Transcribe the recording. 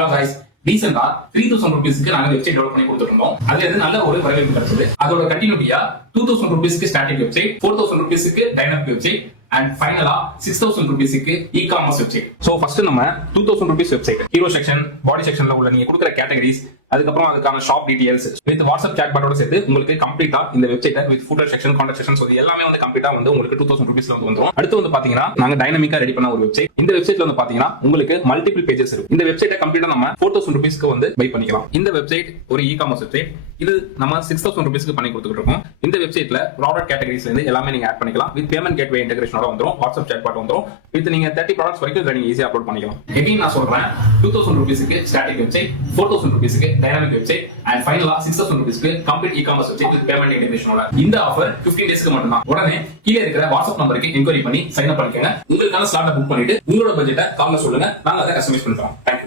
Hello guys, ரீசெண்டா 3000 ரூபீஸ்க்கு நாங்க website develop பண்ணி கொடுத்துட்டு இருந்தோம். அதுல இருந்து நல்ல ஒரு வரவேற்பு கிடைச்சது. அதோட கண்டினியூட்டியா 2000 ரூபீஸ்க்கு static website, 4000 ரூபீஸ்க்கு dynamic website and ஃபைனலா 6000 ரூபீஸ்க்கு இ-காமர்ஸ் வெப்சைட். சோ ஃபர்ஸ்ட் நம்ம 2000 ரூபீஸ் வெப்சைட் ஹீரோ செக்ஷன், பாடி செக்ஷன்ல உள்ள நீங்க கொடுக்குற கேட்டகரிஸ், அதுக்கப்புறம் அதுக்கான shop details with WhatsApp chat பாட்டோட சேர்த்து உங்களுக்கு கம்ப்ளீட்டா இந்த வெப்சைட்டை with footer section, contact section எல்லாமே வந்து கம்ப்ளீட்டா வந்து உங்களுக்கு 2000 ரூபீஸ்ல வந்து வந்துரும். அடுத்து வந்து பாத்தீங்கன்னா நாங்க டைனமிக்கா ரெடி பண்ண ஒரு வெப்சைட். இந்த வெப்சைட்ல வந்து பாத்தீங்கன்னா உங்களுக்கு மல்டிபிள் பேஜஸ் இருக்கும். இந்த வெப்சைட்டை கம்ப்ளீட்டா நம்ம 4000 ரூபீஸ்க்கு வந்து பை பண்ணிக்கலாம். இந்த வெப்சைட் ஒரு இ-காமர்ஸ் வெப்சைட். இது நம்ம 6000 ரூபீஸ்க்கு பண்ணி கொடுத்துட்டு இருக்கோம். இந்த வெப்சைட்ல ப்ராடக்ட் கேட்டகரிஸ்ல இருந்து எல்லாமே நீங்க ஆட் பண்ணிக்கலாம். வித் பேமெண்ட் கேட்வே இன்டகிரேஷனோட வந்துரும். வாட்ஸ்அப் சாட் பாட் வந்துரும். வித் நீங்க 30 ப்ராடக்ட்ஸ் வரைக்கும் நீங்க ஈஸியா அப்லோட் பண்ணிக்கலாம். எகைன் நான் சொல்றேன், 2000 ரூபீஸ்க்கு static website, 4000 ரூபீஸ்க்கு dynamic website and ஃபைனலா 6000 ரூபீஸ்க்கு complete e-commerce website with payment இன்டகிரேஷனோட. இந்த ஆஃபர் 15 டேஸ்க்கு மட்டும் தான். உடனே கீழே இருக்கிற வாட்ஸ்அப் நம்பருக்கு என்கொயரி பண்ணி சைன் அப் பண்ணிக்கங்க. உங்களுக்கான ஸ்லாட்டை புக் பண்ணிட்டு உங்களோட பட்ஜெட்டை கால்ல சொல்லுங்க. நாங்க அதை கஸ்டமைஸ் பண்றோம்.